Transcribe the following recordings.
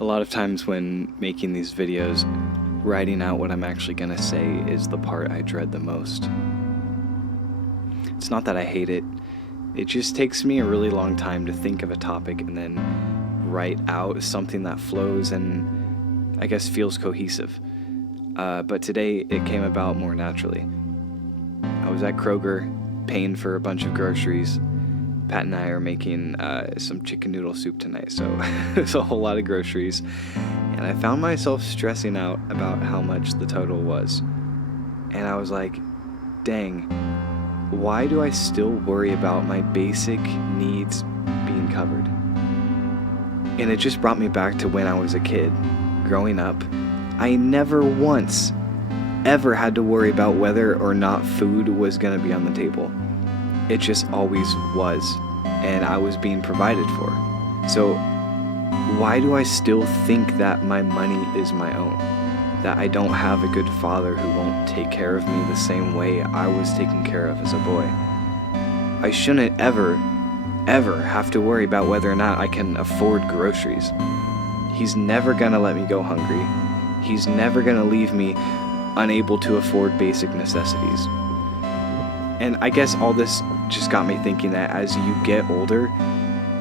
A lot of times when making these videos, writing out what I'm actually gonna say is the part I dread the most. It's not that I hate it, it just takes me a really long time to think of a topic and then write out something that flows and I guess feels cohesive. But today it came about more naturally. I was at Kroger paying for a bunch of groceries. Pat and I are making some chicken noodle soup tonight, so it's a whole lot of groceries. And I found myself stressing out about how much the total was. And I was like, dang, why do I still worry about my basic needs being covered? And it just brought me back to when I was a kid. Growing up, I never once ever had to worry about whether or not food was gonna be on the table. It just always was, and I was being provided for. So why do I still think that my money is my own? That I don't have a good father who won't take care of me the same way I was taken care of as a boy? I shouldn't ever have to worry about whether or not I can afford groceries. He's never gonna let me go hungry. He's never gonna leave me unable to afford basic necessities. And I guess all this just got me thinking that as you get older,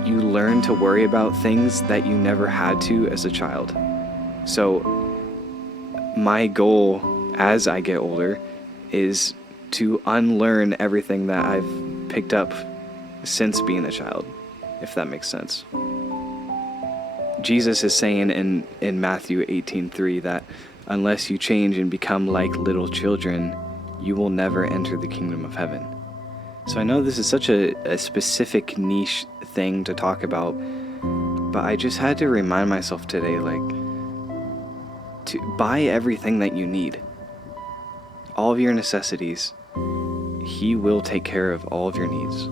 you learn to worry about things that you never had to as a child. So my goal as I get older is to unlearn everything that I've picked up since being a child, if that makes sense. Jesus is saying in Matthew 18:3 that unless you change and become like little children, you will never enter the kingdom of heaven. So I know this is such a specific niche thing to talk about, but I just had to remind myself today, to buy everything that you need. All of your necessities. He will take care of all of your needs.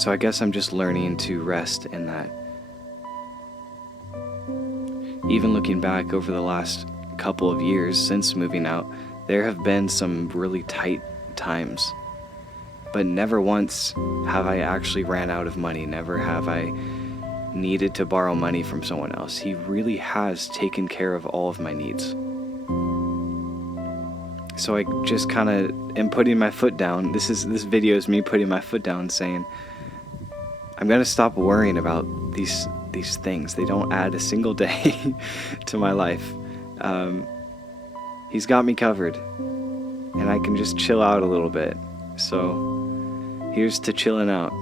So I guess I'm just learning to rest in that. Even looking back over the last couple of years since moving out, there have been some really tight times, but never once have I actually ran out of money. Never have I needed to borrow money from someone else. He really has taken care of all of my needs. So I just kind of am putting my foot down. This video is me putting my foot down, saying I'm gonna stop worrying about these things. They don't add a single day to my life. He's got me covered, and I can just chill out a little bit. So here's to chilling out.